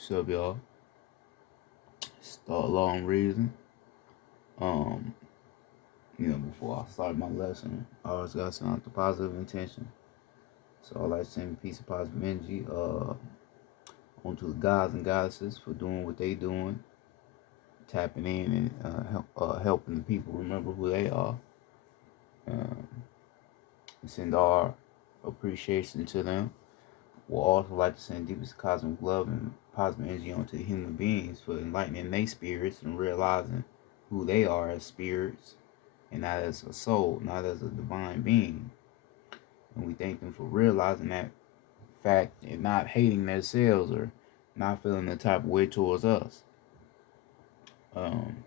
What's up, y'all? Start long reason. Um, before I start my lesson, I always gotta send out the positive intention. So I like to send a piece of positive energy onto the gods and goddesses for doing what they doing, tapping in and helping the people remember who they are. Um, and send our appreciation to them. We'll also like to send deepest cosmic love and positive energy onto the human beings for enlightening their spirits and realizing who they are as spirits and not as a soul, not as a divine being. And we thank them for realizing that fact and not hating themselves or not feeling the type of way towards us. Um,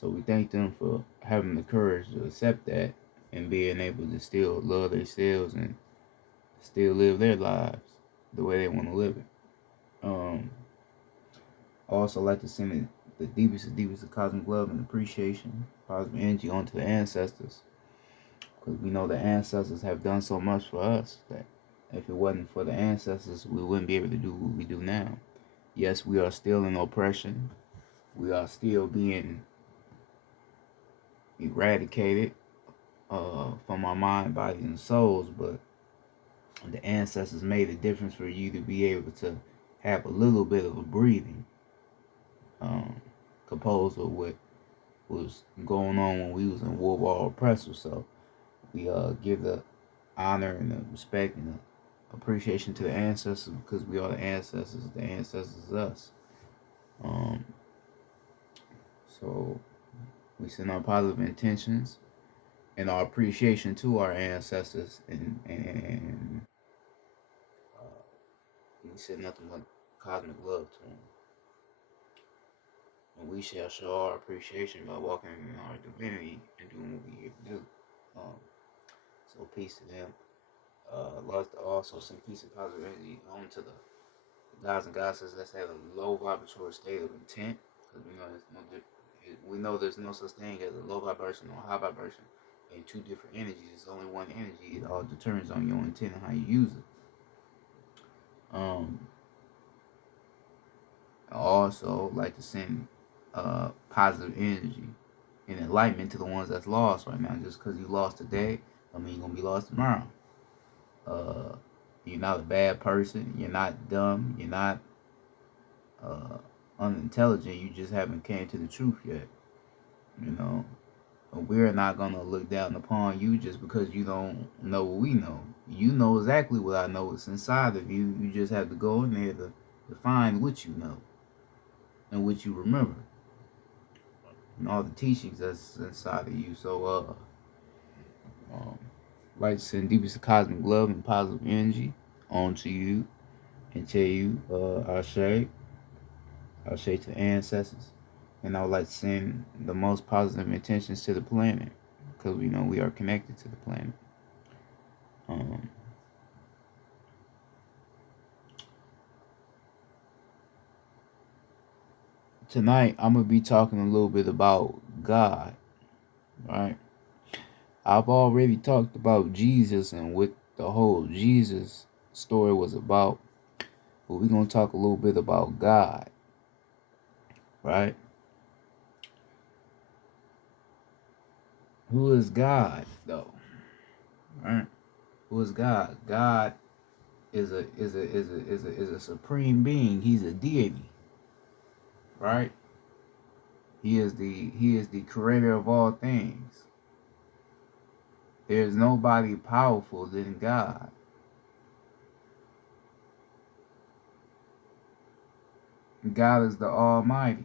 so we thank them for having the courage to accept that and being able to still love themselves and still live their lives the way they want to live it. Um, I also like to send it the deepest of cosmic love and appreciation, positive energy onto the ancestors. Because we know the ancestors have done so much for us that if it wasn't for the ancestors, we wouldn't be able to do what we do now. Yes, we are still in oppression. We are still being eradicated from our mind, bodies, and souls. But the ancestors made a difference for you to be able to have a little bit of a breathing um, composed of what was going on when we was in war with our oppressors. So we give the honor and the respect and the appreciation to the ancestors because we are the ancestors. The ancestors is us. Um, so we send our positive intentions and our appreciation to our ancestors, and we send nothing but cosmic love to them. And we shall show our appreciation by walking in our divinity and doing what we here to do. Um, so peace to them. Love to also send peace and positive energy home to the gods and goddesses that have a low vibratory state of intent, because we know there's no such thing as a low vibration or high vibration and two different energies. It's only one energy. It all determines on your intent and how you use it. Um, I also like to send positive energy and enlightenment to the ones that's lost right now. Just because you lost today, I mean you're gonna be lost tomorrow. Uh, you're not a bad person. You're not dumb. You're not uh, unintelligent. You just haven't came to the truth yet. You know, we're not gonna look down upon you just because you don't know what we know. You know exactly what I know. It's inside of you. You just have to go in there to find what you know and what you remember and all the teachings that's inside of you. So, like to send deepest cosmic love and positive energy onto you and tell you, Ashe to the ancestors. And I would like to send the most positive intentions to the planet because we know we are connected to the planet. Um, Tonight, I'm going to be talking a little bit about God, right? I've already talked about Jesus and what the whole Jesus story was about, but we're going to talk a little bit about God, right? Who is God, though? Right? Who is God? God is a supreme being. He's a deity, right? He is the creator of all things. There's nobody powerful than God. God is the Almighty.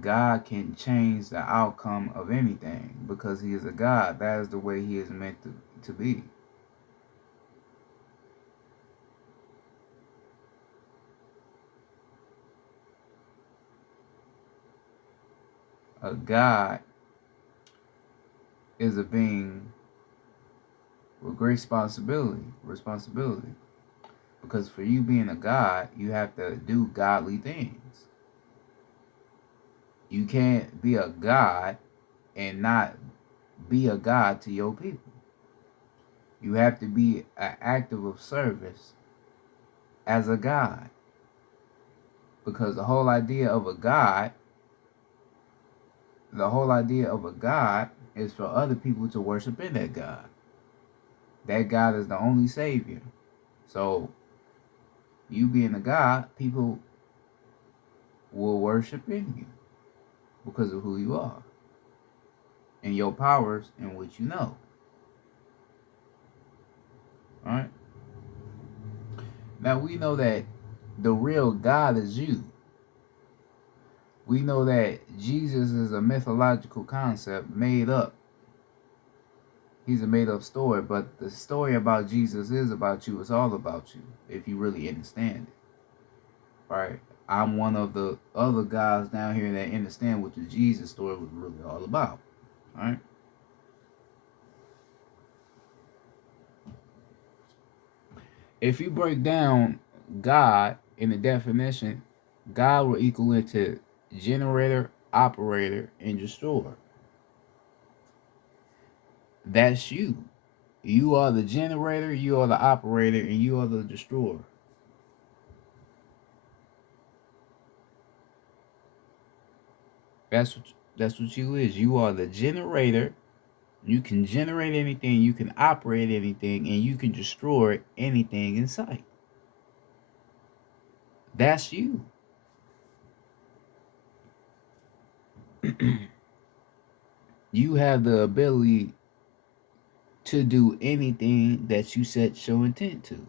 God can change the outcome of anything because He is a God. That is the way He is meant to be. A God is a being with great responsibility. Because for you being a God, you have to do godly things. You can't be a God and not be a God to your people. You have to be an active of service as a god. Because the whole idea of a god is for other people to worship in that God. That God is the only Savior. So, you being a God, people will worship in you because of who you are and your powers and what you know. Alright? Now, we know that the real God is you. We know that Jesus is a mythological concept made up. He's a made up story, but the story about Jesus is about you. It's all about you, if you really understand it. Right? I'm one of the other guys down here that understand what the Jesus story was really all about. Right? If you break down God in the definition, God will equal into generator, operator, and destroyer. That's you. You are the generator, you are the operator, and you are the destroyer. That's what you is. You are the generator. You can generate anything, you can operate anything, and you can destroy anything in sight. That's you. You have the ability to do anything that you set your intent to.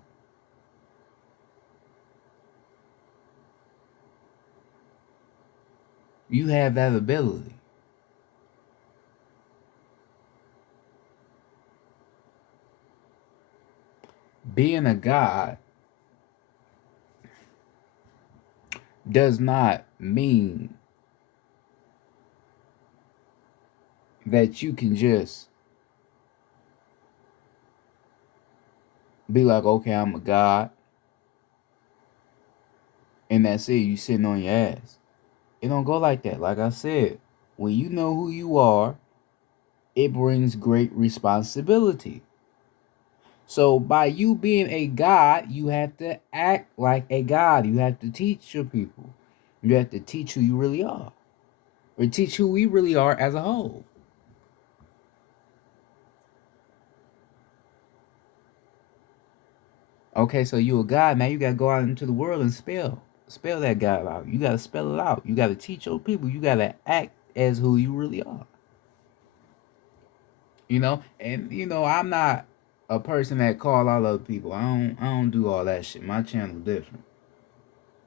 You have that ability. Being a God does not mean that you can just be like, okay, I'm a God, and that's it, you sitting on your ass. It don't go like that. Like I said, when you know who you are, it brings great responsibility. So by you being a God, you have to act like a God. You have to teach your people. You have to teach who you really are. Or teach who we really are as a whole. Okay, so you a God, now you gotta go out into the world and spell that God out. You gotta spell it out. You gotta teach your people. You gotta act as who you really are. And I'm not a person that call out other people. I don't do all that shit. My channel different.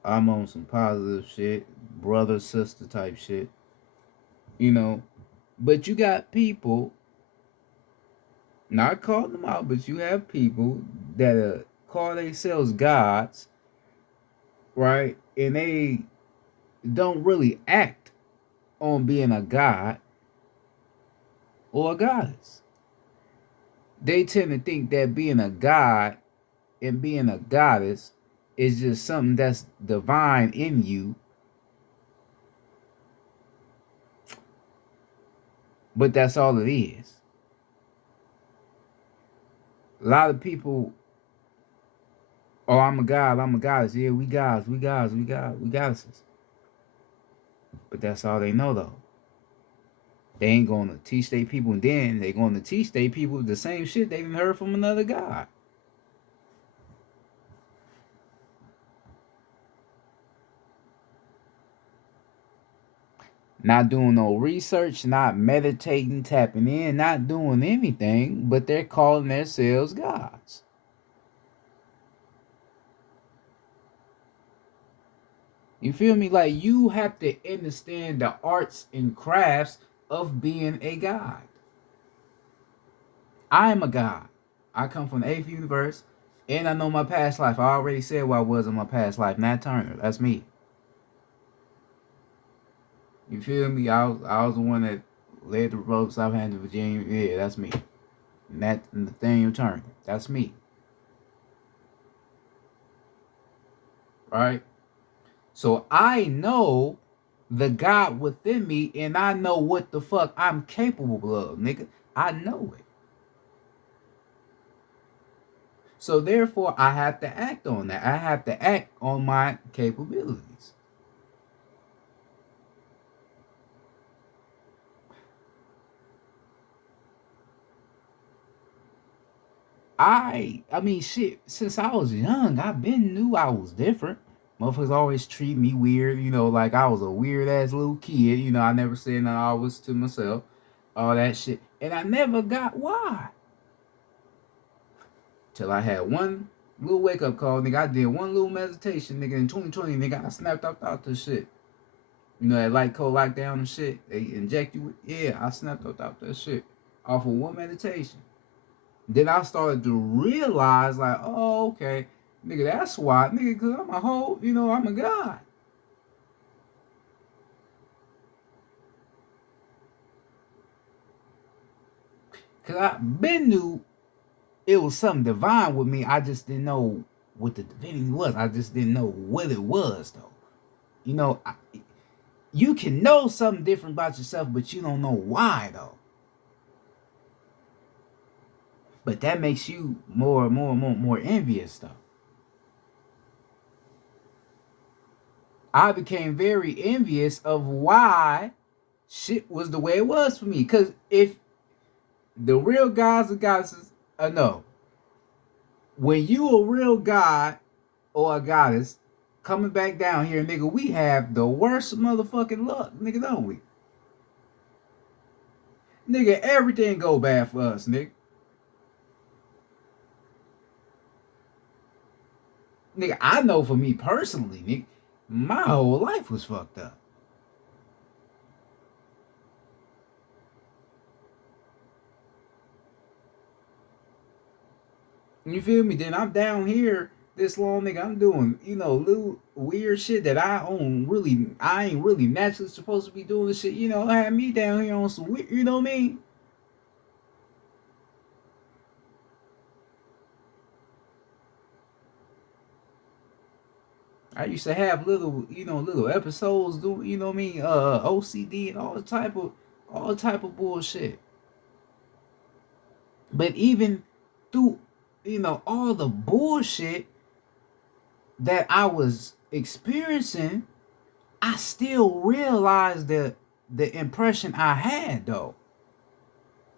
I'm on some positive shit, brother sister type shit. But you got people, not calling them out, but you have people that call themselves gods, right? And they don't really act on being a god or a goddess. They tend to think that being a god and being a goddess is just something that's divine in you, but that's all it is. A lot of people, oh, I'm a god, I'm a goddess. Yeah, we gods, we goddesses. But that's all they know though. They ain't gonna teach their people, and then they gonna teach their people the same shit they done heard from another god. Not doing no research, not meditating, tapping in, not doing anything, but they're calling themselves gods. You feel me? Like, you have to understand the arts and crafts of being a god. I am a god. I come from the 8th universe, and I know my past life. I already said what I was in my past life. Nat Turner, that's me. You feel me? I was the one that led the revolt of Southampton, Virginia. Yeah, that's me. Nathaniel Turner, that's me. Right? So I know the God within me, and I know what the fuck I'm capable of, nigga. I know it. So therefore, I have to act on that. I have to act on my capabilities. I mean, shit. Since I was young, I been knew I was different. Motherfuckers always treat me weird, like I was a weird ass little kid. I never said nothing always to myself, all that shit, and I never got why. Till I had one little wake up call, nigga. I did one little meditation, nigga, in 2020, nigga. I snapped out this shit. That light code lockdown and shit. They inject you with, yeah. I snapped out that shit off of one meditation. Then I started to realize, like, oh, okay, nigga, that's why, nigga, cause I'm a whole, I'm a god. Cause I been knew it was something divine with me. I just didn't know what the divinity was. I just didn't know what it was, though. You can know something different about yourself, but you don't know why, though. But that makes you more envious, though. I became very envious of why shit was the way it was for me. Because if the real gods and goddesses, no, when you a real god or a goddess coming back down here, nigga, we have the worst motherfucking luck, nigga, don't we? Nigga, everything go bad for us, nigga. Nigga, I know for me personally, nigga, my whole life was fucked up. You feel me? Then I'm down here this long, nigga. I'm doing, little weird shit that I ain't really naturally supposed to be doing this shit. I had me down here on some weird, you know what I mean? I used to have little episodes, do you know what I mean? OCD and all type of bullshit. But even through, all the bullshit that I was experiencing, I still realized the impression I had, though.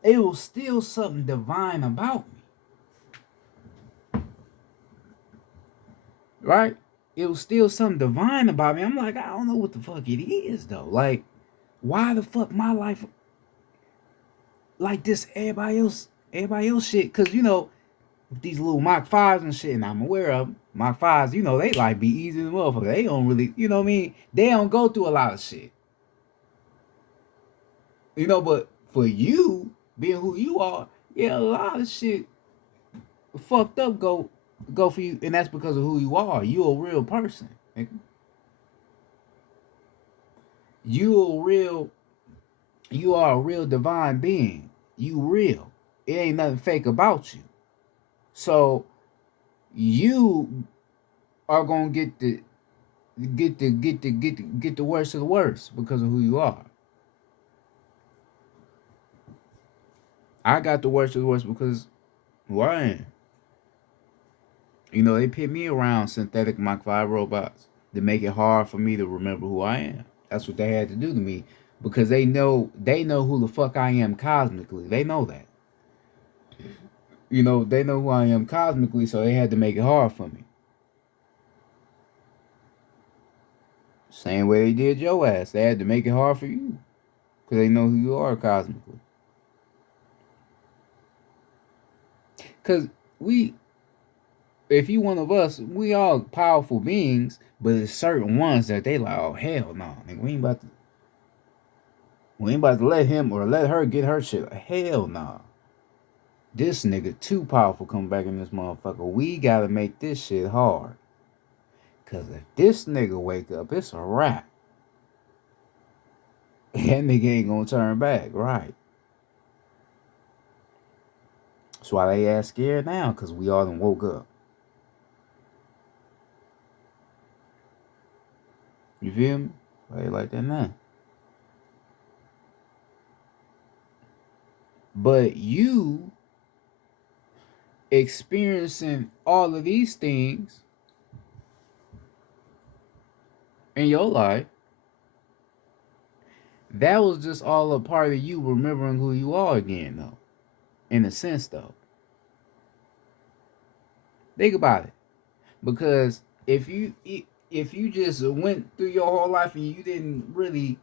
It was still something divine about me. Right? It was still something divine about me. I'm like, I don't know what the fuck it is, though. Like, why the fuck my life like this, everybody else shit? Cause these little Mach 5s and shit, and I'm aware of them. Mach 5s, they like be easy as motherfucker. They don't really, you know what I mean? They don't go through a lot of shit. But for you, being who you are, yeah, a lot of shit fucked up go for you, and that's because of who you are. You a real person. You a real you are a real divine being. You real. It ain't nothing fake about you. So you are gonna get the worst of the worst because of who you are. I got the worst of the worst because who I am. They pit me around synthetic Mach 5 robots to make it hard for me to remember who I am. That's what they had to do to me because they know who the fuck I am cosmically. They know that. They know who I am cosmically, so they had to make it hard for me. Same way they did your ass. They had to make it hard for you because they know who you are cosmically. Because if you one of us, we all powerful beings, but there's certain ones that they like, oh hell no, nigga, we ain't about to let him or let her get her shit. Hell nah. This nigga too powerful come back in this motherfucker. We gotta make this shit hard. Cause if this nigga wake up, it's a wrap. That nigga ain't gonna turn back, right? That's why they ass scared now, cause we all done woke up. You feel me? Why they like that now? But you, experiencing all of these things in your life, that was just all a part of you remembering who you are again, though. In a sense, though. Think about it. Because if you just went through your whole life and you didn't really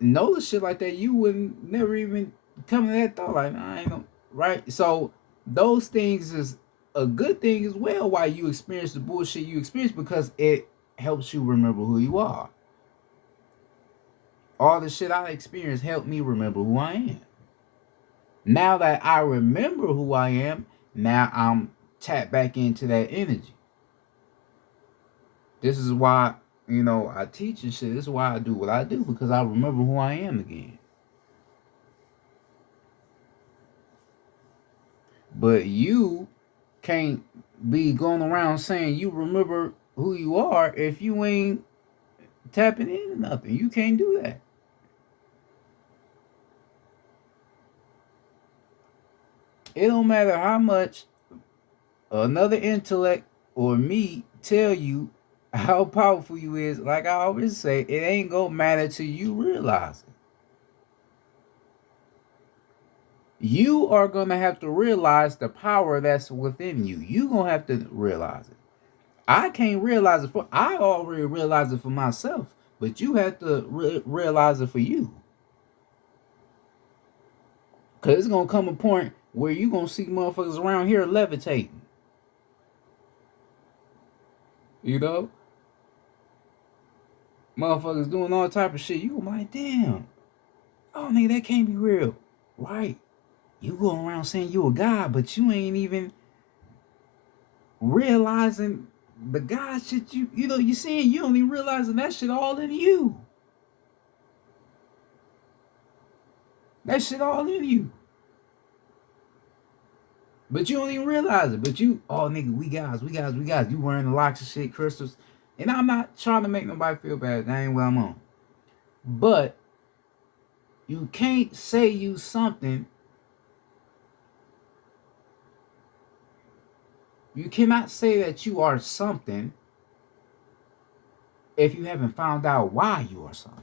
know the shit like that, you wouldn't never even come to that thought. Like, nah, I ain't no right. So those things is a good thing as well. Why you experience the bullshit you experience, because it helps you remember who you are. All the shit I experienced helped me remember who I am. Now that I remember who I am, now I'm tapped back into that energy. This is why, I teach and shit. This is why I do what I do, because I remember who I am again. But you can't be going around saying you remember who you are if you ain't tapping into nothing. You can't do that. It don't matter how much another intellect or me tell you how powerful you is. Like I always say, it ain't gonna matter till you realize it. You are gonna have to realize the power that's within you. You gonna have to realize it. I can't realize it for. I already realized it for myself, but you have to realize it for you. Cause it's gonna come a point where you gonna see motherfuckers around here levitating. You know, motherfuckers doing all type of shit. You gonna be like, damn, oh nigga, that can't be real, right? You going around saying you a god, but you ain't even realizing the God shit you saying. You don't even realizing that shit all in you. That shit all in you. But you don't even realize it. But you, oh nigga, we guys. You wearing the locks and shit, crystals. And I'm not trying to make nobody feel bad. That ain't what I'm on. But you can't say you something. You cannot say that you are something if you haven't found out why you are something.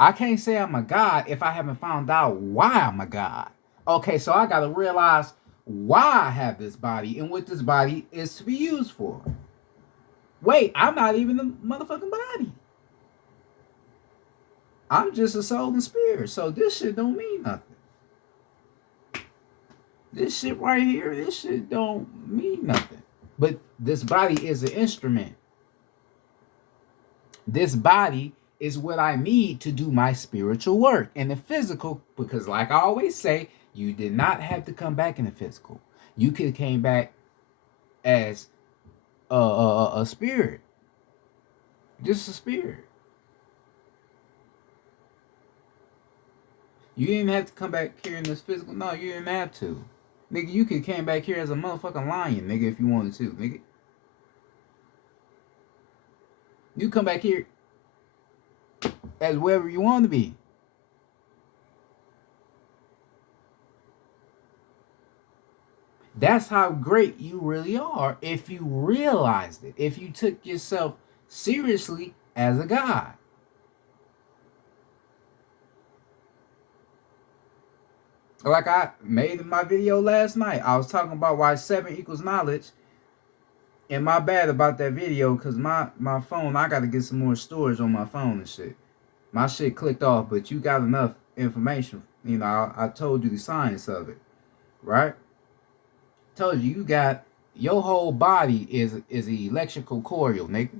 I can't say I'm a god if I haven't found out why I'm a god. Okay, so I gotta realize why I have this body and what this body is to be used for. Wait, I'm not even the motherfucking body. I'm just a soul and spirit. So this shit don't mean nothing. This shit right here, this shit don't mean nothing. But this body is an instrument. This body is what I need to do my spiritual work. And the physical, because like I always say, you did not have to come back in the physical. You could have came back as a spirit. Just a spirit. You didn't have to come back here in this physical. No, you didn't have to. Nigga, you could have came back here as a motherfucking lion, nigga, if you wanted to, nigga. You come back here as wherever you want to be. That's how great you really are if you realized it. If you took yourself seriously as a god. Like I made in my video last night, I was talking about why 7 equals knowledge. And my bad about that video, because my phone, I got to get some more storage on my phone and shit. My shit clicked off, but you got enough information. I told you the science of it, right? Told you got your whole body is an electrical coil, nigga.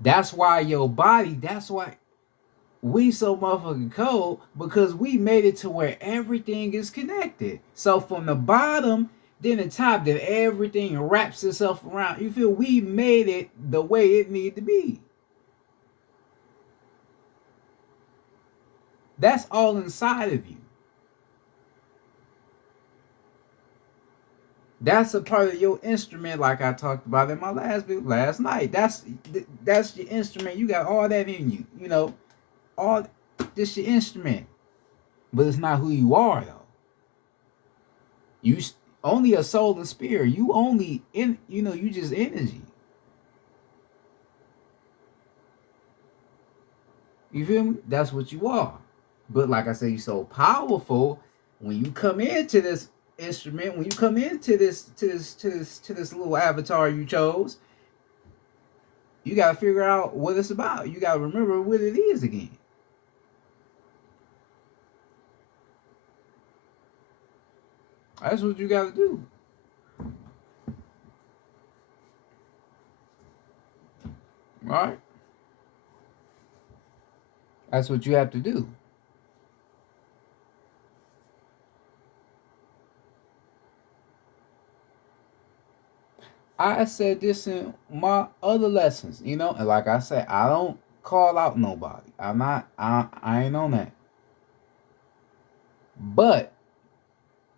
That's why your body, that's why we so motherfucking cold, because we made it to where everything is connected. So from the bottom, then the top, that everything wraps itself around. You feel we made it the way it needed to be. That's all inside of you. That's a part of your instrument, like I talked about in my last video last night. That's your instrument. You got all that in you. All this your instrument, but it's not who you are though. You only a soul and spirit. You only in, you just energy. You feel me? That's what you are. But like I said, you're so powerful when you come into this instrument, when you come into this little avatar you chose, you gotta figure out what it's about. You gotta remember what it is again. That's what you gotta do. Right? That's what you have to do. I said this in my other lessons, and like I said, I don't call out nobody. I ain't on that. But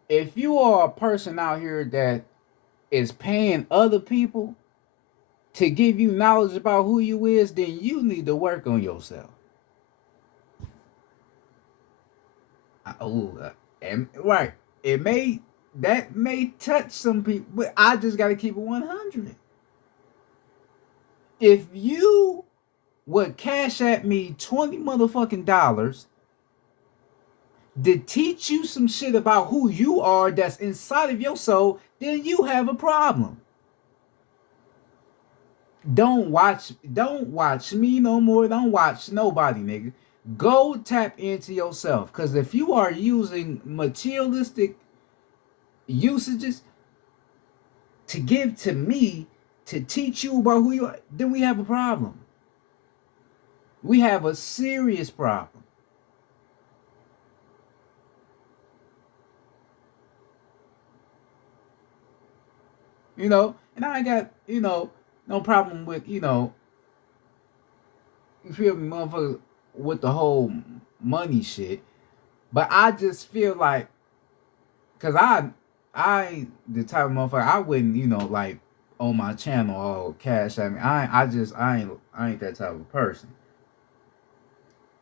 if you are a person out here that is paying other people to give you knowledge about who you is, then you need to work on yourself. And right, that may touch some people, but I just got to keep it 100. If you would cash at me 20 motherfucking dollars to teach you some shit about who you are that's inside of your soul, then you have a problem. Don't watch me no more. Don't watch nobody, nigga. Go tap into yourself. Cause if you are using materialistic usages to give to me to teach you about who you are, then we have a problem. We have a serious problem. And I got, no problem with, you feel me, motherfucker, with the whole money shit. But I just feel like, cause I ain't the type of motherfucker, I wouldn't, like on my channel or cash at me. I ain't that type of person.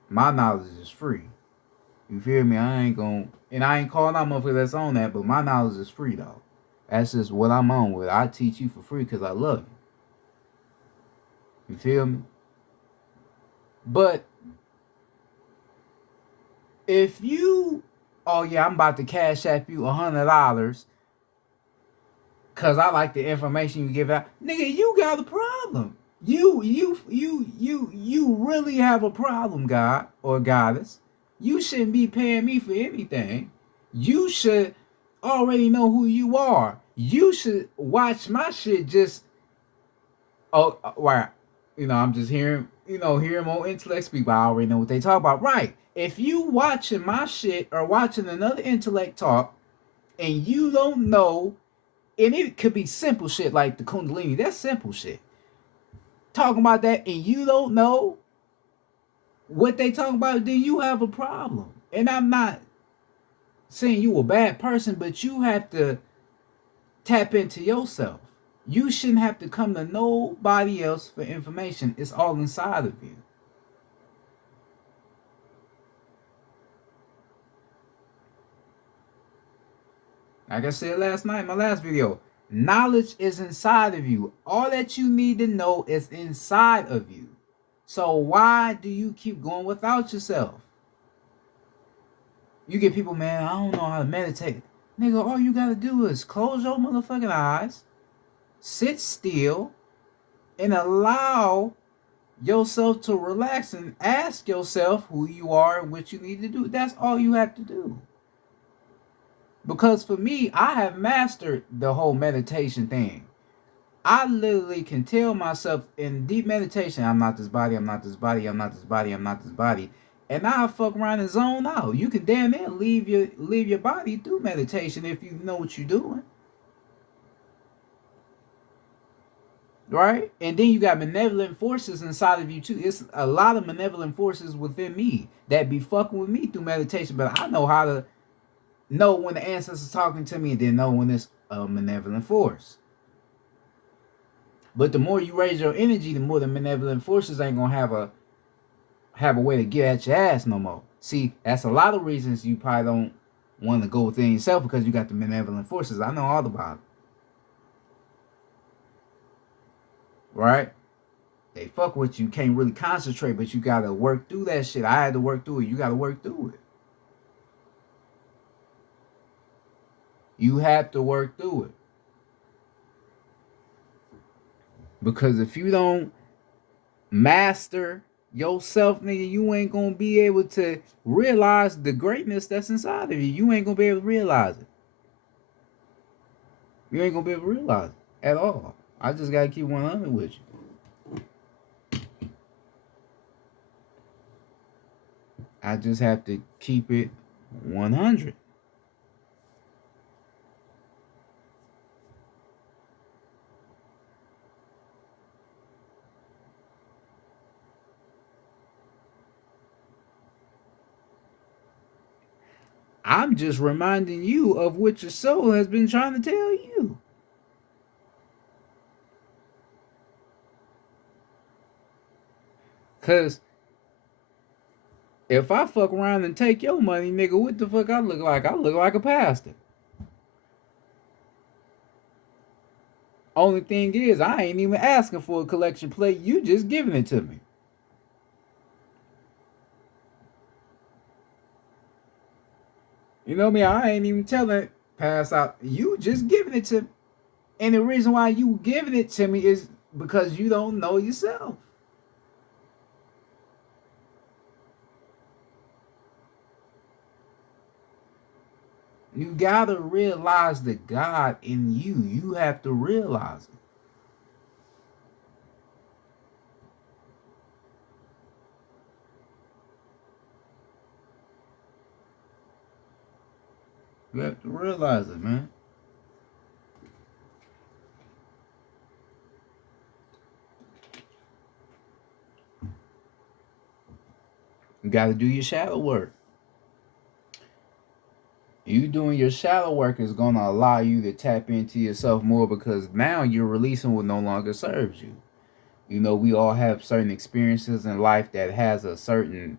My knowledge is free. You feel me? I ain't calling out motherfucker that's on that, but my knowledge is free though. That's just what I'm on with. I teach you for free because I love you. You feel me? But if you, oh yeah, I'm about to cash app you $100 because I like the information you give out, nigga, you got a problem. You really have a problem, God or goddess. You shouldn't be paying me for anything. You should already know who you are. You should watch my shit just, right. I'm just hearing more intellect speak, but I already know what they talk about. Right. If you watching my shit or watching another intellect talk and you don't know, and it could be simple shit like the Kundalini, that's simple shit. Talking about that and you don't know what they talking about, then you have a problem. And I'm not saying you a bad person, but you have to tap into yourself. You shouldn't have to come to nobody else for information. It's all inside of you. Like I said last night in my last video, knowledge is inside of you. All that you need to know is inside of you. So why do you keep going without yourself? You get people, man, I don't know how to meditate. Nigga, all you gotta do is close your motherfucking eyes, sit still, and allow yourself to relax and ask yourself who you are and what you need to do. That's all you have to do. Because for me, I have mastered the whole meditation thing. I literally can tell myself in deep meditation, I'm not this body, I'm not this body, I'm not this body, I'm not this body. And I'll fuck around and zone out. You can damn near leave your body through meditation if you know what you're doing. Right? And then you got malevolent forces inside of you too. It's a lot of malevolent forces within me that be fucking with me through meditation. But I know how to know when the ancestors talking to me and then know when it's a malevolent force. But the more you raise your energy, the more the malevolent forces ain't gonna have a way to get at your ass no more. See, that's a lot of reasons you probably don't want to go within yourself because you got the benevolent forces. I know all about it. Right? They fuck with you, can't really concentrate, but you gotta work through that shit. I had to work through it. You gotta work through it. You have to work through it. Because if you don't master yourself, nigga, you ain't gonna be able to realize the greatness that's inside of you. You ain't gonna be able to realize it. You ain't gonna be able to realize it at all. I just gotta keep 100 with you. I just have to keep it 100. I'm just reminding you of what your soul has been trying to tell you. Cause if I fuck around and take your money, nigga, what the fuck I look like? I look like a pastor. Only thing is, I ain't even asking for a collection plate. You just giving it to me. You know me, I ain't even telling pass out. You just giving it to me. And the reason why you giving it to me is because you don't know yourself. You gotta realize the God in you. You have to realize it. You have to realize it, man. You gotta do your shadow work. You doing your shadow work is gonna allow you to tap into yourself more because now you're releasing what no longer serves you. You know, we all have certain experiences in life that has a certain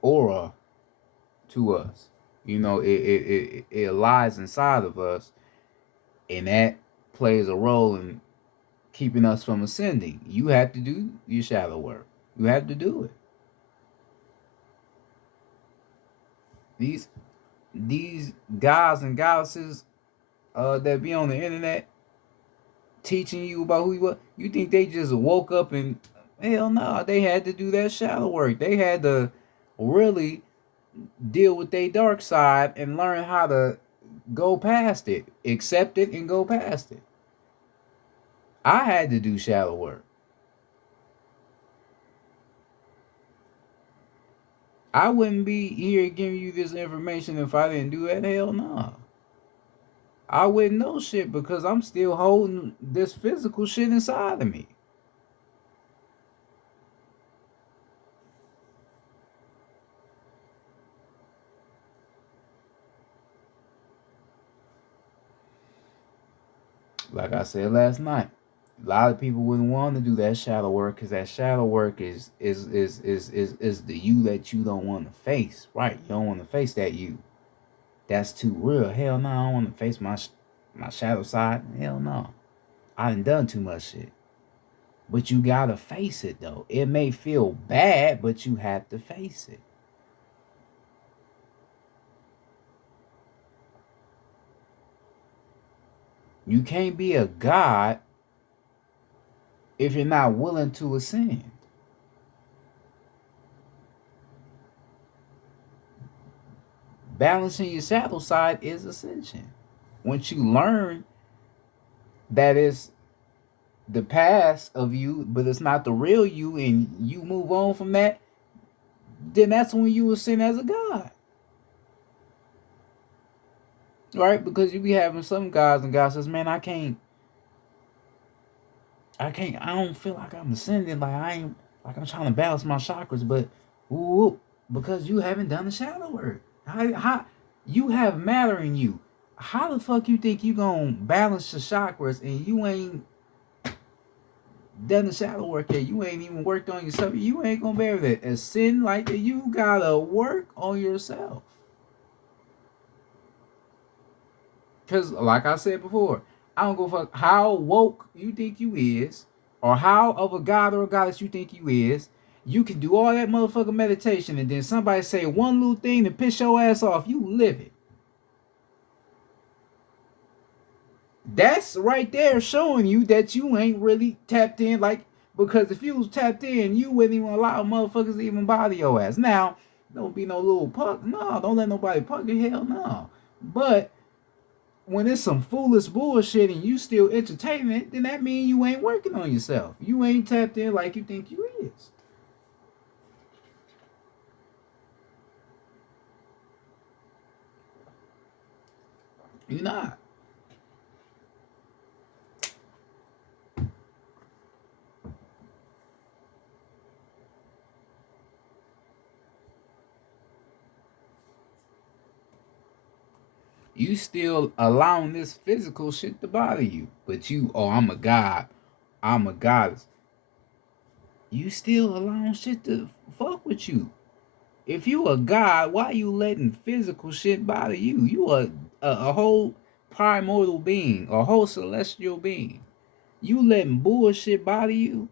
aura to us. You know, it lies inside of us, and that plays a role in keeping us from ascending. You have to do your shadow work. You have to do it. These guys and goddesses that be on the internet teaching you about who you are, you think they just woke up and hell no, they had to do that shadow work. They had to really deal with their dark side and learn how to go past it, accept it, and go past it. I had to do shadow work. I wouldn't be here giving you this information if I didn't do that. Hell no. I wouldn't know shit because I'm still holding this physical shit inside of me. Like I said last night, a lot of people wouldn't want to do that shadow work because that shadow work is the you that you don't want to face. Right? You don't want to face that you. That's too real. Hell no, I don't want to face my shadow side. Hell no. I done too much shit. But you gotta face it though. It may feel bad, but you have to face it. You can't be a god if you're not willing to ascend. Balancing your shadow side is ascension. Once you learn that it's the past of you, but it's not the real you, and you move on from that, then that's when you ascend as a god. Right? Because you be having some guys and God says, man, I don't feel like I'm ascending, like I ain't like I'm trying to balance my chakras, but ooh, because you haven't done the shadow work. How you have matter in you. How the fuck you think you gonna balance the chakras and you ain't done the shadow work yet. You ain't even worked on yourself. You ain't gonna be able to ascend like that. You gotta work on yourself. Cause like I said before, I don't go fuck how woke you think you is, or how of a god or a goddess you think you is. You can do all that motherfucking meditation, and then somebody say one little thing to piss your ass off. You live it. That's right there showing you that you ain't really tapped in. Like, because if you was tapped in, you wouldn't even allow motherfuckers to even bother your ass. Now, don't be no little punk. No, don't let nobody punk you. Hell no. But when it's some foolish bullshit and you still entertaining it, then that means you ain't working on yourself. You ain't tapped in like you think you is. You're not. You still allowing this physical shit to bother you. But you, oh, I'm a god. I'm a goddess. You still allowing shit to fuck with you. If you a god, why you letting physical shit bother you? You a whole primordial being, a whole celestial being. You letting bullshit bother you?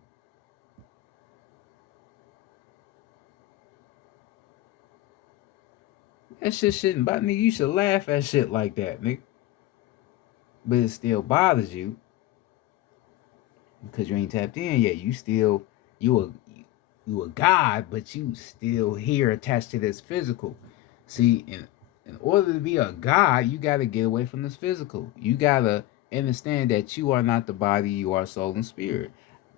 That shit shouldn't bother me. You should laugh at shit like that, nigga. But it still bothers you because you ain't tapped in yet. You a you a god, but you still here attached to this physical. See, in order to be a god, you gotta get away from this physical. You gotta understand that you are not the body, you are soul and spirit.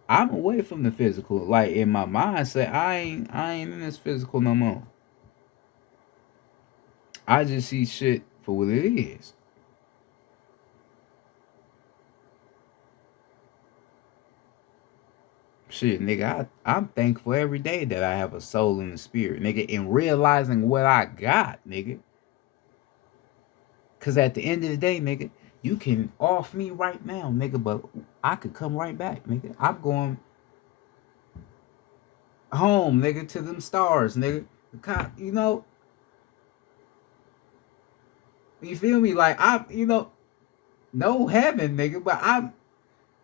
I'm away from the physical. Like in my mindset, I ain't in this physical no more. I just see shit for what it is. Shit, nigga, I'm thankful every day that I have a soul and a spirit, nigga, and realizing what I got, nigga. Cause at the end of the day, nigga, you can off me right now, nigga, but I could come right back, nigga. I'm going home, nigga, to them stars, nigga. You know, you feel me? Like no heaven, nigga, but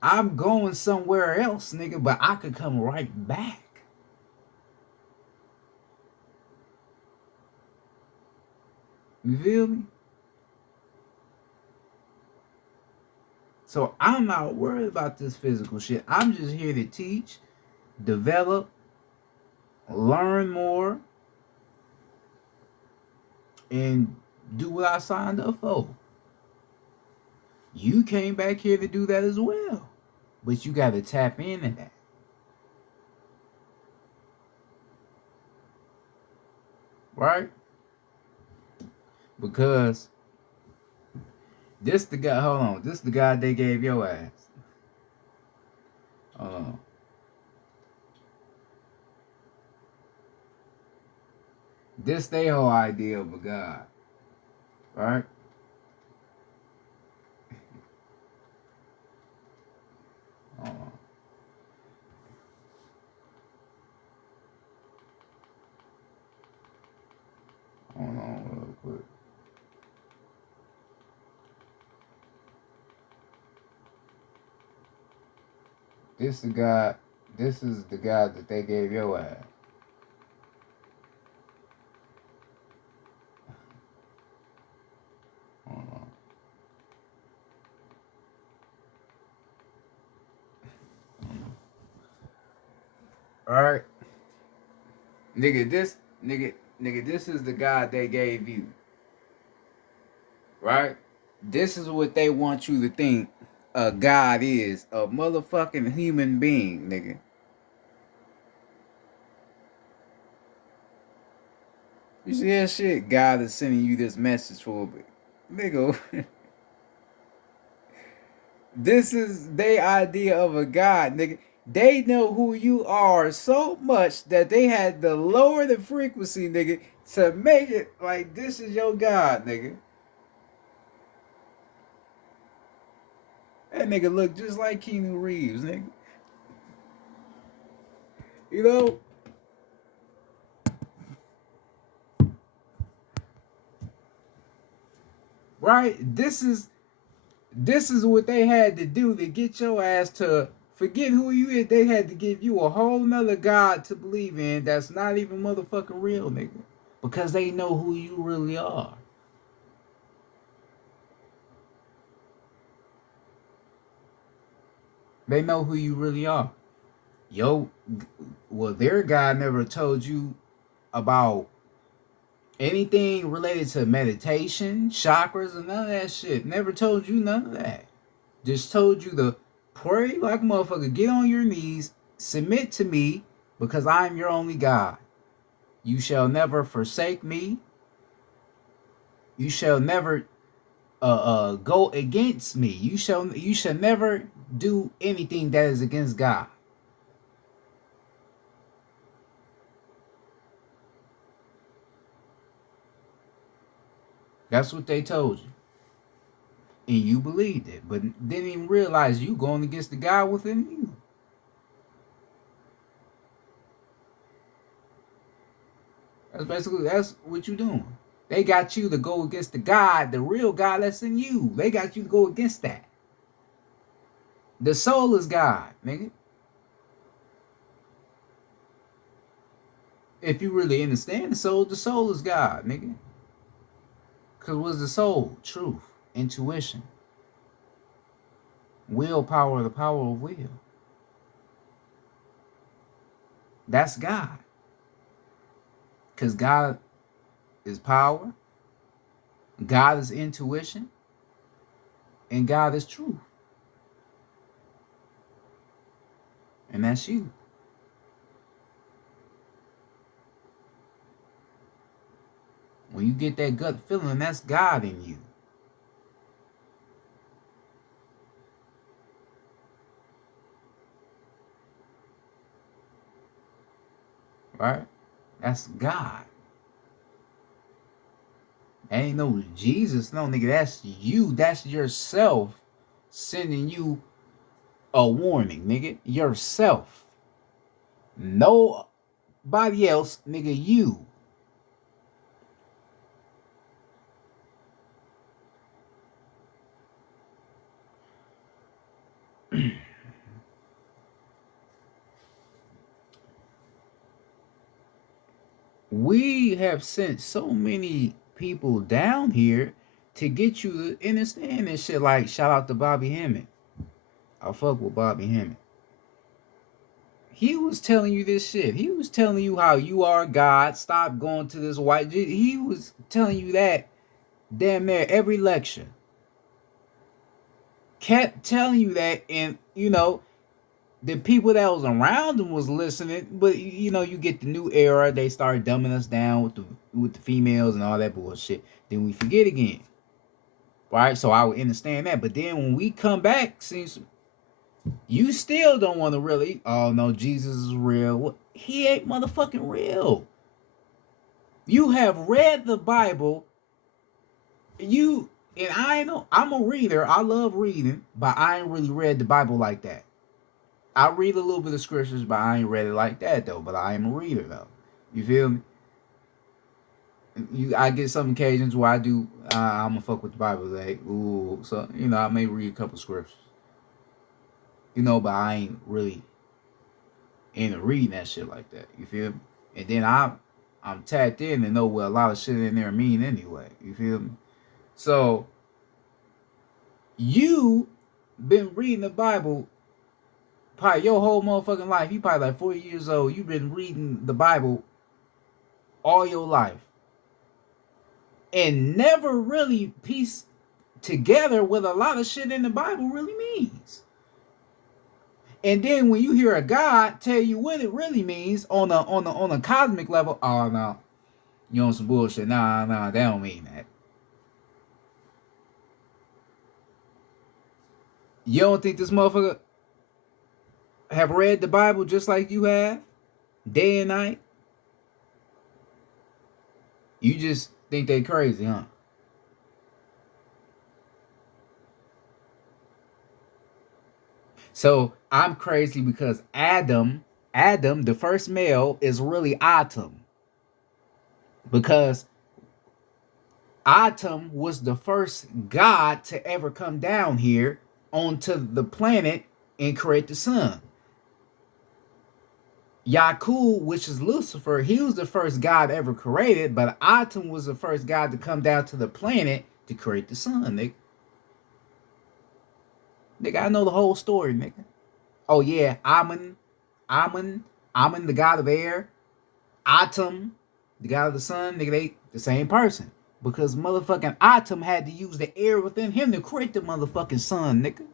I'm going somewhere else, nigga, but I could come right back. You feel me? So I'm not worried about this physical shit. I'm just here to teach, develop, learn more, and do what I signed up for. You came back here to do that as well. But you got to tap into that. Right? Because this the guy, hold on, this the guy they gave your ass. Hold on. This they whole idea of a God. Right? Hold on. Hold on real quick. This the guy. This is the guy that they gave your ass. Hold on. All right, nigga. Nigga. This is the God they gave you. Right? This is what they want you to think a God is. A motherfucking human being, nigga. You see that shit? God is sending you this message for a nigga. This is their idea of a God, nigga. They know who you are so much that they had to lower the frequency, nigga, to make it like this is your God, nigga. That nigga look just like Keanu Reeves, nigga. You know? Right? This is what they had to do to get your ass to forget who you is. They had to give you a whole nother God to believe in that's not even motherfucking real, nigga. Because they know who you really are. They know who you really are. Yo, well, their God never told you about anything related to meditation, chakras, and none of that shit. Never told you none of that. Just told you to pray like a motherfucker, get on your knees, submit to me, because I am your only God. You shall never forsake me. You shall never go against me. You shall never do anything that is against God. That's what they told you. And you believed it, but didn't even realize you going against the God within you. That's what you doing. They got you to go against the God, the real God that's in you. They got you to go against that. The soul is God, nigga. If you really understand the soul is God, nigga. Cause what's the soul? Truth, intuition, willpower, the power of will. That's God. Cause God is power, God is intuition, and God is truth. And that's you. When you get that gut feeling, that's God in you. Right? That's God. Ain't no Jesus, no nigga. That's you. That's yourself sending you a warning, nigga. Yourself. Nobody else, nigga. You. We have sent so many people down here to get you to understand this shit. Like, shout out to Bobby Hammond. I fuck with Bobby Hammond. He was telling you this shit. He was telling you how you are God. Stop going to this white. He was telling you that damn near every lecture. Kept telling you that, and the people that was around him was listening. But you get the new era. They start dumbing us down with the females and all that bullshit. Then we forget again. Right? So I would understand that. But then when we come back, since you still don't want to really, oh no, Jesus is real. Well, he ain't motherfucking real. You have read the Bible. You and I know I'm a reader. I love reading, but I ain't really read the Bible like that. I read a little bit of scriptures, but I ain't read it like that though. But I am a reader though. You feel me? I get some occasions where I do. I'm gonna fuck with the Bible, like ooh. So I may read a couple scriptures. But I ain't really into reading that shit like that. You feel me? And then I'm tapped in to know what a lot of shit in there mean anyway. You feel me? So you been reading the Bible probably your whole motherfucking life. You probably like 40 years old. You've been reading the Bible all your life and never really pieced together what a lot of shit in the Bible really means. And then when you hear a God tell you what it really means on a cosmic level, oh no, you on some bullshit. Nah, they don't mean that. You don't think this motherfucker have read the Bible just like you have, day and night? You just think they crazy, huh? So I'm crazy because Adam Adam, the first male, is really Atum, because Atum was the first god to ever come down here onto the planet and create the sun. Yakub, which is Lucifer, he was the first god ever created, but Atum was the first god to come down to the planet to create the sun, nigga. Nigga, I know the whole story, nigga. Oh yeah, Amun, the god of air, Atum, the god of the sun, nigga, they the same person. Because motherfucking Atum had to use the air within him to create the motherfucking sun, nigga.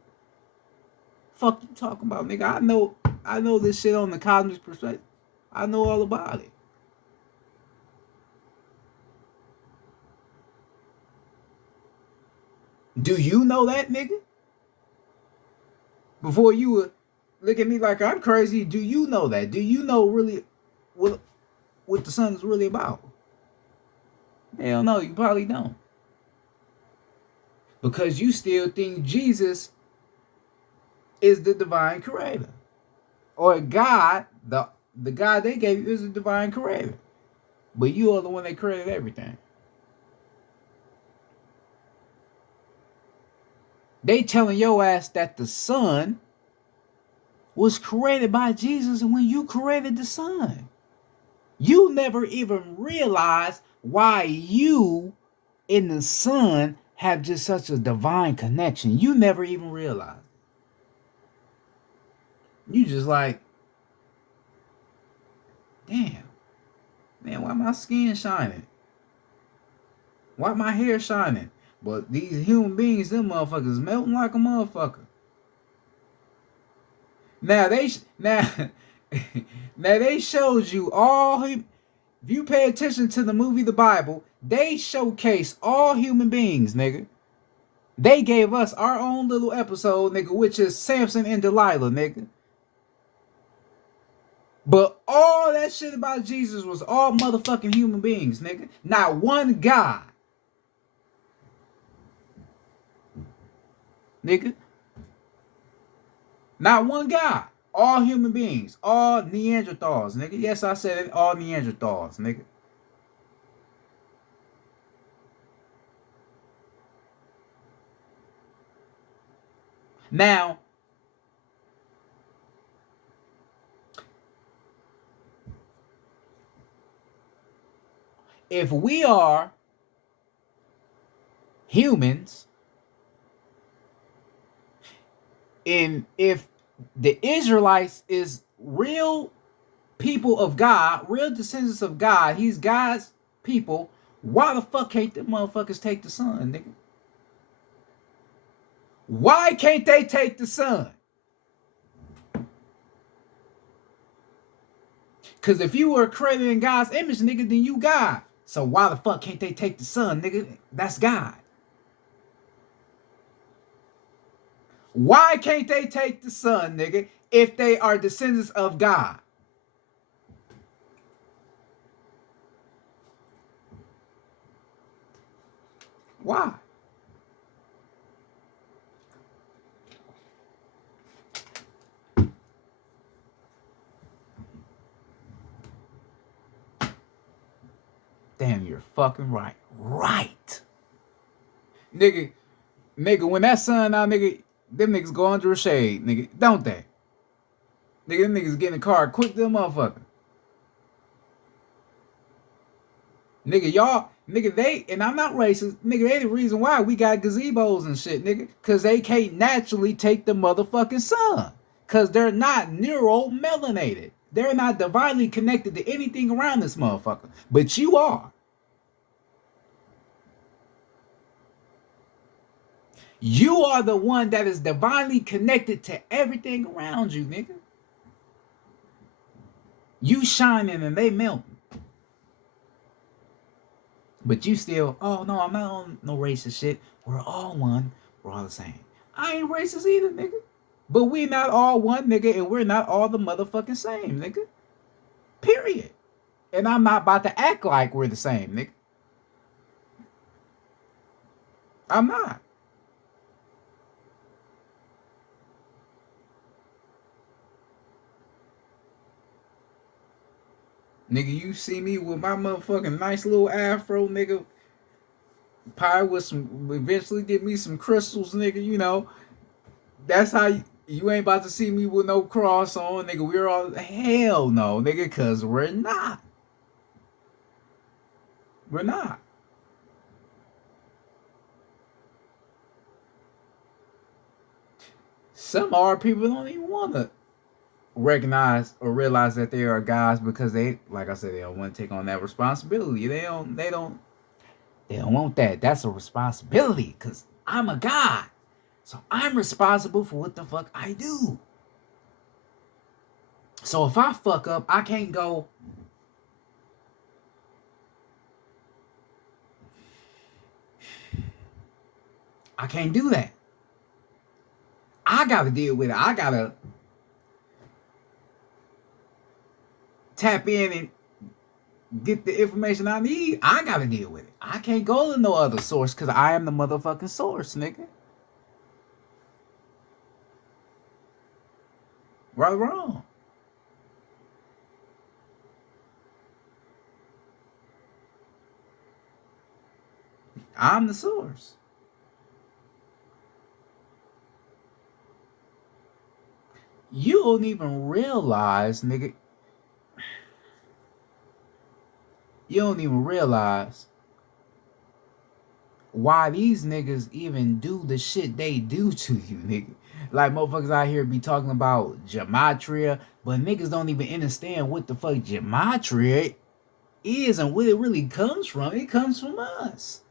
Fuck you talking about, nigga? I know this shit on the cosmic perspective. I know all about it. Do you know that, nigga? Before you would look at me like I'm crazy, do you know that? Do you know really what the sun is really about? Hell no, you probably don't. Because you still think Jesus is the divine creator. Or God, the God they gave you is the divine creator. But you are the one that created everything. They telling your ass that the sun was created by Jesus, and when you created the sun, you never even realized why you and the sun have just such a divine connection. You never even realized. You just like, damn, man, why my skin shining? Why my hair shining? But these human beings, them motherfuckers melting like a motherfucker. Now now now they showed you all. If you pay attention to the movie The Bible, they showcase all human beings, nigga. They gave us our own little episode, nigga, which is Samson and Delilah, nigga. But all that shit about Jesus was all motherfucking human beings, nigga. Not one God. Nigga. Not one God. All human beings. All Neanderthals, nigga. Yes, I said it. All Neanderthals, nigga. Now, if we are humans, and if the Israelites is real people of God, real descendants of God, he's God's people, why the fuck can't the motherfuckers take the sun, nigga? Why can't they take the sun? Because if you were created in God's image, nigga, then you God. So why the fuck can't they take the sun, nigga? That's God. Why can't they take the sun, nigga, if they are descendants of God? Why? Damn, you're fucking right. Right. Nigga, when that sun out, nigga, them niggas go under a shade, nigga, don't they? Nigga, them niggas get in the car quick, them motherfucker. Nigga, y'all, nigga, they, and I'm not racist, nigga, they the reason why we got gazebos and shit, nigga, because they can't naturally take the motherfucking sun. Because they're not neuromelanated. They're not divinely connected to anything around this motherfucker. But you are. You are the one that is divinely connected to everything around you, nigga. You shining and they melting. But you still, oh no, I'm not on no racist shit. We're all one. We're all the same. I ain't racist either, nigga. But we not all one, nigga, and we're not all the motherfucking same, nigga. Period. And I'm not about to act like we're the same, nigga. I'm not. Nigga, you see me with my motherfucking nice little afro, nigga. Pie with some, eventually get me some crystals, nigga. You know, that's how you ain't about to see me with no cross on, nigga. We're all, hell no, nigga, cause we're not. We're not. Some of our people don't even want to recognize or realize that they are guys because they, like I said, they don't want to take on that responsibility. They don't want that. That's a responsibility because I'm a guy. So I'm responsible for what the fuck I do. So if I fuck up, I can't go, I can't do that. I gotta deal with it. I gotta tap in and get the information I need. I gotta deal with it. I can't go to no other source because I am the motherfucking source, nigga. Right or wrong. I'm the source. You don't even realize, nigga. You don't even realize why these niggas even do the shit they do to you, nigga. Like motherfuckers out here be talking about gematria, but niggas don't even understand what the fuck gematria is and where it really comes from. It comes from us.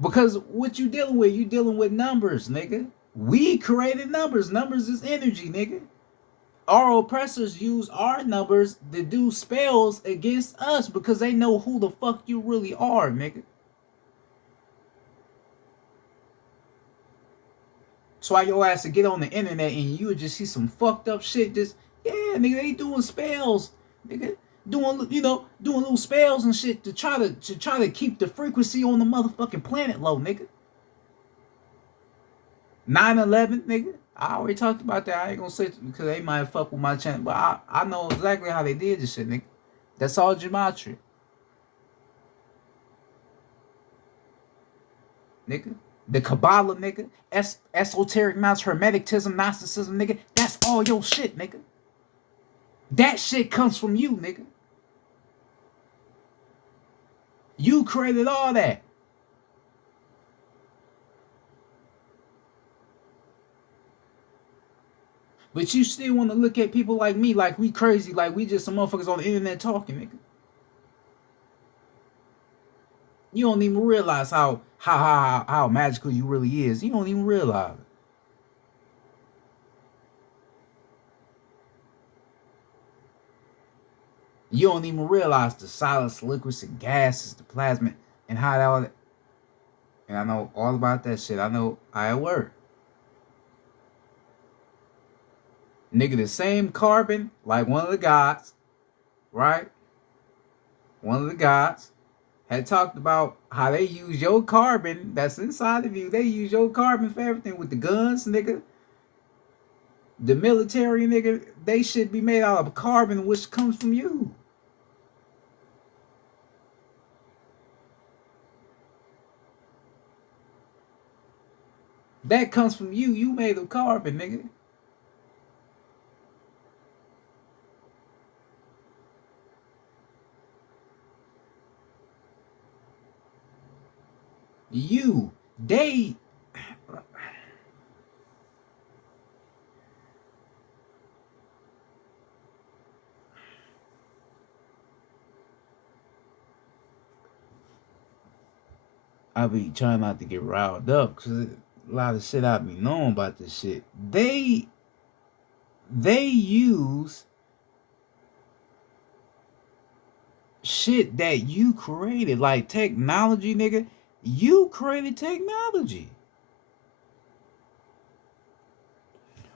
Because what you dealing with? You dealing with numbers, nigga. We created numbers. Numbers is energy, nigga. Our oppressors use our numbers to do spells against us because they know who the fuck you really are, nigga. That's why your ass to get on the internet and you would just see some fucked up shit. Just, yeah, nigga, they doing spells, nigga, doing little spells and shit to try to keep the frequency on the motherfucking planet low, nigga. 9/11, nigga. I already talked about that. I ain't gonna say it because they might fuck with my channel, but I know exactly how they did this shit, nigga. That's all gematria, nigga. The Kabbalah, nigga. Esoteric knots, Hermeticism, Gnosticism, nigga. That's all your shit, nigga. That shit comes from you, nigga. You created all that. But you still want to look at people like me like we crazy, like we just some motherfuckers on the internet talking, nigga. You don't even realize how magical you really is. You don't even realize it. You don't even realize the solids, liquids, and gases, the plasma, and how that all that. And I know all about that shit. I know I work. Nigga, the same carbon, like one of the gods, right? One of the gods had talked about how they use your carbon that's inside of you. They use your carbon for everything with the guns, nigga. The military, nigga, they should be made out of carbon, which comes from you. That comes from you. You made of carbon, nigga. You. They. I be trying not to get riled up because a lot of shit I be knowing about this shit. They use shit that you created, like technology, nigga. You created technology.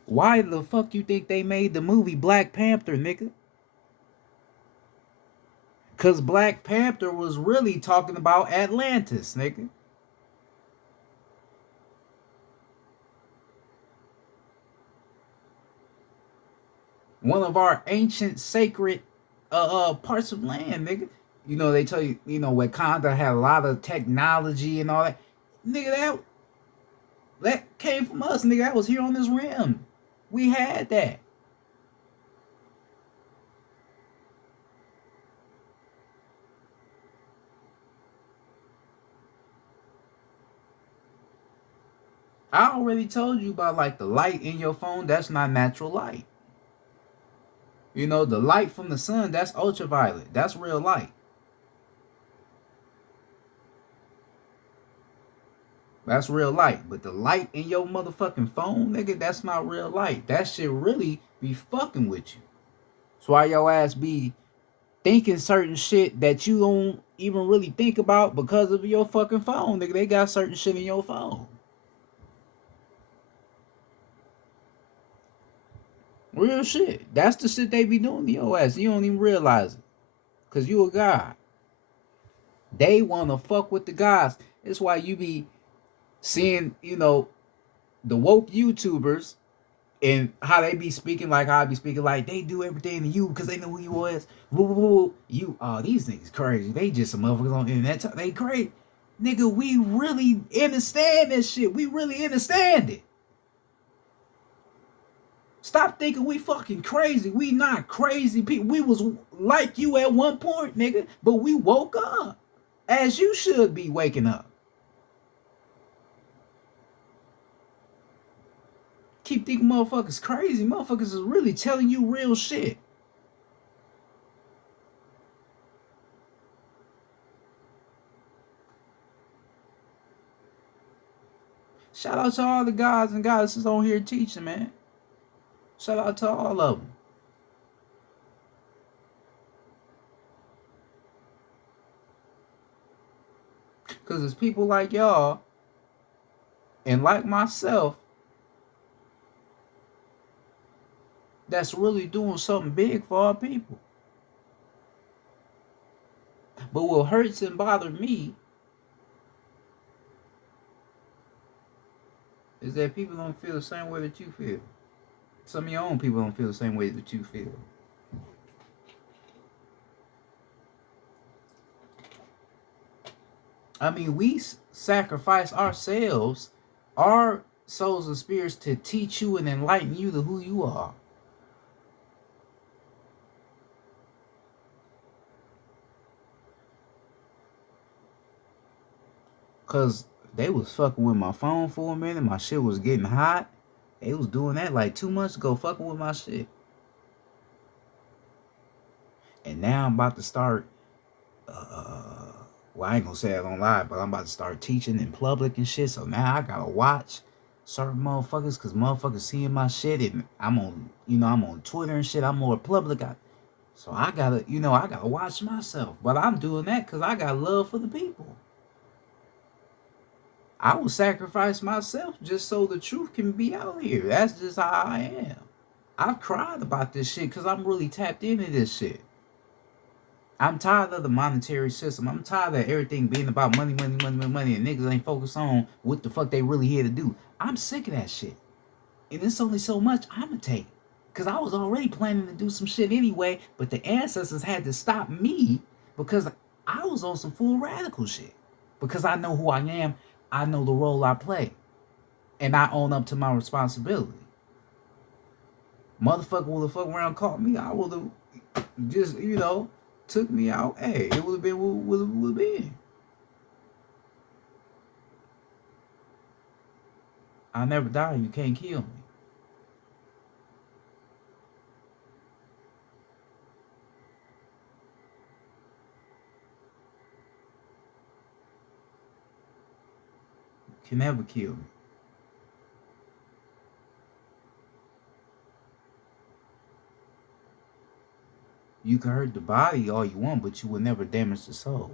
Why the fuck you think they made the movie Black Panther, nigga? Cause Black Panther was really talking about Atlantis, nigga. One of our ancient sacred parts of land, nigga. You know, they tell you, you know, Wakanda had a lot of technology and all that. Nigga, that came from us, nigga. That was here on this rim. We had that. I already told you about like the light in your phone. That's not natural light. You know, the light from the sun, that's ultraviolet. That's real light. That's real light. But the light in your motherfucking phone, nigga, that's not real light. That shit really be fucking with you. That's why your ass be thinking certain shit that you don't even really think about because of your fucking phone, nigga. They got certain shit in your phone. Real shit. That's the shit they be doing to your ass. You don't even realize it. Cause you a god. They wanna fuck with the gods. That's why you be seeing, you know, the woke YouTubers and how they be speaking like I be speaking like they do everything to you because they know who you is. Woo, woo, woo. You, these niggas crazy. They just some motherfuckers on the internet. They crazy. Nigga, we really understand this shit. We really understand it. Stop thinking we fucking crazy. We not crazy people. We was like you at one point, nigga, but we woke up. As you should be waking up. Keep thinking motherfuckers crazy. Motherfuckers is really telling you real shit. Shout out to all the guys and goddesses on here teaching, man. Shout out to all of them. Because it's people like y'all and like myself that's really doing something big for our people. But what hurts and bothers me is that people don't feel the same way that you feel. Some of your own people don't feel the same way that you feel. I mean, we sacrifice ourselves, our souls and spirits to teach you and enlighten you to who you are. Cause they was fucking with my phone for a minute. My shit was getting hot. They was doing that like 2 months ago, fucking with my shit. And now I'm about to start. Well, I ain't gonna say it on live, but I'm about to start teaching in public and shit. So now I gotta watch certain motherfuckers, cause motherfuckers seeing my shit, and I'm on, you know, I'm on Twitter and shit. I'm more public. So I gotta, you know, I gotta watch myself. But I'm doing that cause I got love for the people. I will sacrifice myself just so the truth can be out here. That's just how I am. I've cried about this shit because I'm really tapped into this shit. I'm tired of the monetary system. I'm tired of everything being about money, money, money, money, money, and niggas ain't focused on what the fuck they really here to do. I'm sick of that shit. And it's only so much I'ma take. Cause I was already planning to do some shit anyway, but the ancestors had to stop me because I was on some full radical shit. Because I know who I am, I know the role I play, and I own up to my responsibility. Motherfucker would have fucked around, caught me. I would have just, you know, took me out. Hey, it would have been what it would have been. I never die. You can't kill me. You can never kill me. You can hurt the body all you want, but you will never damage the soul.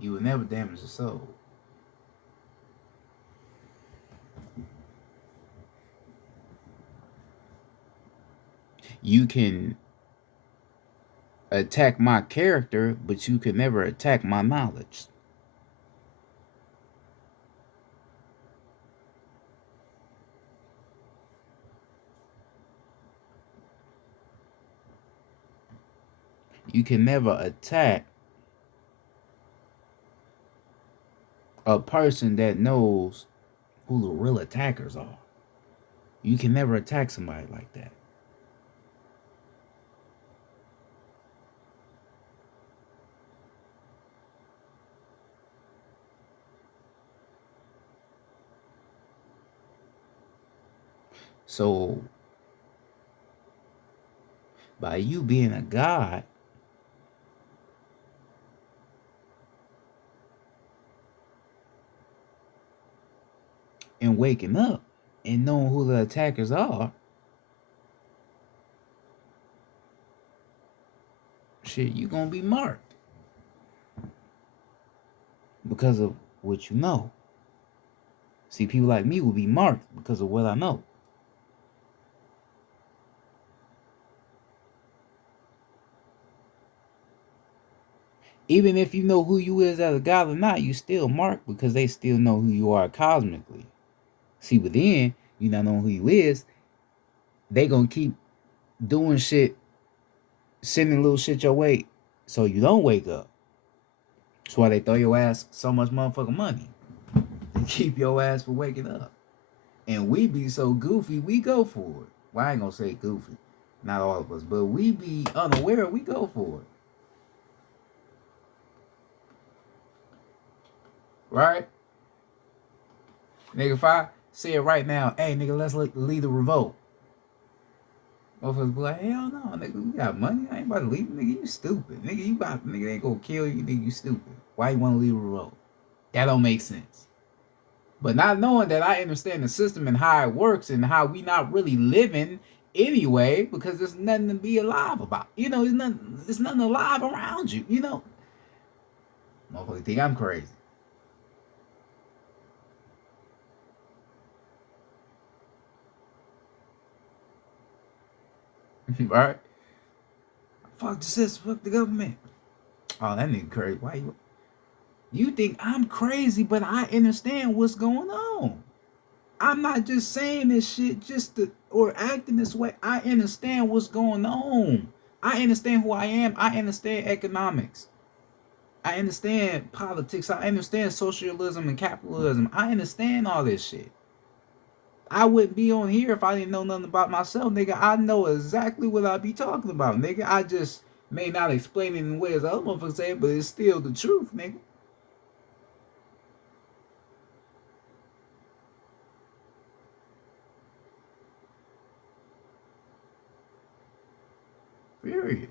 You will never damage the soul. You can attack my character, but you can never attack my knowledge. You can never attack a person that knows who the real attackers are. You can never attack somebody like that. So, by you being a god and waking up and knowing who the attackers are, shit, you gonna be marked because of what you know. See, people like me will be marked because of what I know. Even if you know who you is as a god or not, you still marked because they still know who you are cosmically. See, but then you not knowing who you is, they gonna keep doing shit, sending little shit your way, so you don't wake up. That's why they throw your ass so much motherfucking money to keep your ass from waking up. And we be so goofy, we go for it. Well, I ain't gonna say goofy, not all of us, but we be unaware, we go for it. Right? Nigga, if I say it right now, hey nigga, let's lead the revolt. Motherfuckers be like, hell no, nigga, we got money. I ain't about to leave. Nigga, you stupid. Nigga, they ain't gonna kill you. Nigga, you stupid. Why you wanna leave a revolt? That don't make sense. But not knowing that I understand the system and how it works and how we not really living anyway, because there's nothing to be alive about. You know, there's nothing alive around you, you know. Motherfuckers think I'm crazy. Right? Fuck the system, fuck the government. Oh, that nigga crazy. Why you think I'm crazy, but I understand what's going on. I'm not just saying this shit just to or acting this way. I understand what's going on. I understand who I am. I understand economics. I understand politics. I understand socialism and capitalism. I understand all this shit. I wouldn't be on here if I didn't know nothing about myself, nigga. I know exactly what I be talking about, nigga. I just may not explain it in the way as other motherfuckers say it, but it's still the truth, nigga. Period.